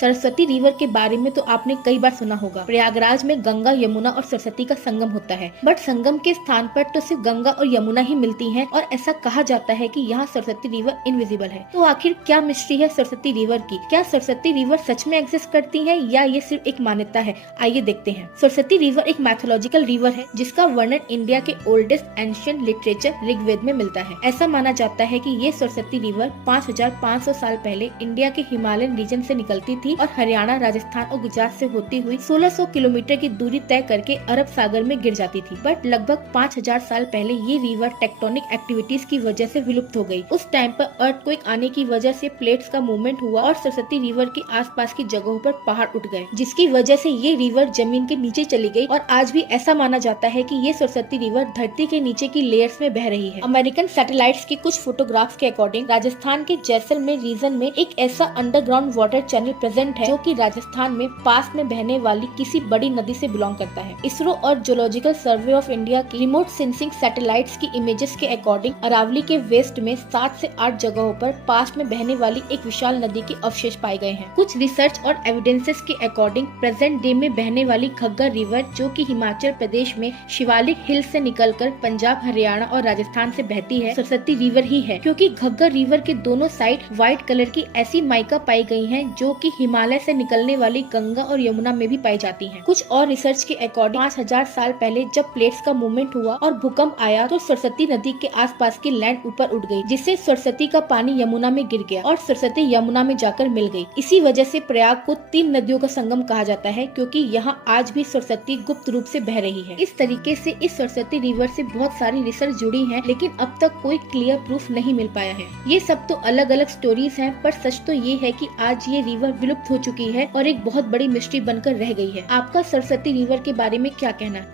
Saraswati river के बारे में तो आपने कई बार सुना होगा। प्रयागराज में गंगा, यमुना और सरस्वती का संगम होता है, बट संगम के स्थान पर तो सिर्फ गंगा और यमुना ही मिलती हैं और ऐसा कहा जाता है कि यहाँ सरस्वती रिवर इनविजिबल है। तो आखिर क्या मिस्ट्री है सरस्वती रिवर की? क्या सरस्वती रिवर सच में एग्जिस्ट करती है या ये सिर्फ एक मान्यता है? आइए देखते हैं। सरस्वती रिवर एक मैथोलॉजिकल रिवर है जिसका वर्णन इंडिया के ओल्डेस्ट एंशिएंट लिटरेचर ऋग्वेद में मिलता है। ऐसा माना जाता है कि ये सरस्वती रिवर 5500 साल पहले इंडिया के हिमालयन रीजन से निकलती थी और हरियाणा, राजस्थान और गुजरात से होती हुई 1600 किलोमीटर की दूरी तय करके अरब सागर में गिर जाती थी। बट लगभग 5000 साल पहले ये रिवर टेक्टोनिक एक्टिविटीज की वजह से विलुप्त हो गई। उस टाइम पर अर्थक्वेक आने की वजह से प्लेट्स का मूवमेंट हुआ और सरस्वती रिवर के आसपास की जगहों पर पहाड़ उठ गए, जिसकी वजह से ये रिवर जमीन के नीचे चली गई। और आज भी ऐसा माना जाता है कि ये सरस्वती रिवर धरती के नीचे की लेयर्स में बह रही है। अमेरिकन सैटेलाइट्स की कुछ फोटोग्राफ्स के अकॉर्डिंग राजस्थान के जैसलमेर रीजन में एक ऐसा अंडरग्राउंड वाटर चैनल प्रेजेंट है जो कि राजस्थान में पास में बहने वाली किसी बड़ी नदी से बिलोंग करता है। इसरो और जियोलॉजिकल सर्वे ऑफ इंडिया की रिमोट सेंसिंग सैटेलाइट्स की इमेजेस के अकॉर्डिंग अरावली के वेस्ट में 7 से 8 जगहों पर पास में बहने वाली एक विशाल नदी के अवशेष पाए गए हैं। कुछ रिसर्च और एविडेंसेस के अकॉर्डिंग प्रेजेंट डे में बहने वाली घग्गर रिवर, जो कि हिमाचल प्रदेश में शिवालिक हिल से निकलकर पंजाब, हरियाणा और राजस्थान से बहती है, सरस्वती रिवर ही है। क्योंकि घग्गर रिवर के दोनों साइड व्हाइट कलर की ऐसी माइका पाई गई है जो कि हिमालय से निकलने वाली गंगा और यमुना में भी पाई जाती हैं। कुछ और रिसर्च के अकॉर्डिंग 5000 साल पहले जब प्लेट्स का मूवमेंट हुआ और भूकंप आया तो सरस्वती नदी के आसपास की लैंड ऊपर उठ गई, जिससे सरस्वती का पानी यमुना में गिर गया और सरस्वती यमुना में जाकर मिल गई। इसी वजह से प्रयाग को 3 नदियों का संगम कहा जाता है, क्योंकि यहाँ आज भी सरस्वती गुप्त रूप से बह रही है। इस तरीके से इस सरस्वती रिवर से बहुत सारी रिसर्च जुड़ी है, लेकिन अब तक कोई क्लियर प्रूफ नहीं मिल पाया है। ये सब तो अलग अलग स्टोरीज हैं, पर सच तो ये है कि आज ये रिवर विलुप्त हो चुकी है और एक बहुत बड़ी मिस्ट्री बनकर रह गई है। आपका सरस्वती रिवर के बारे में क्या कहना है?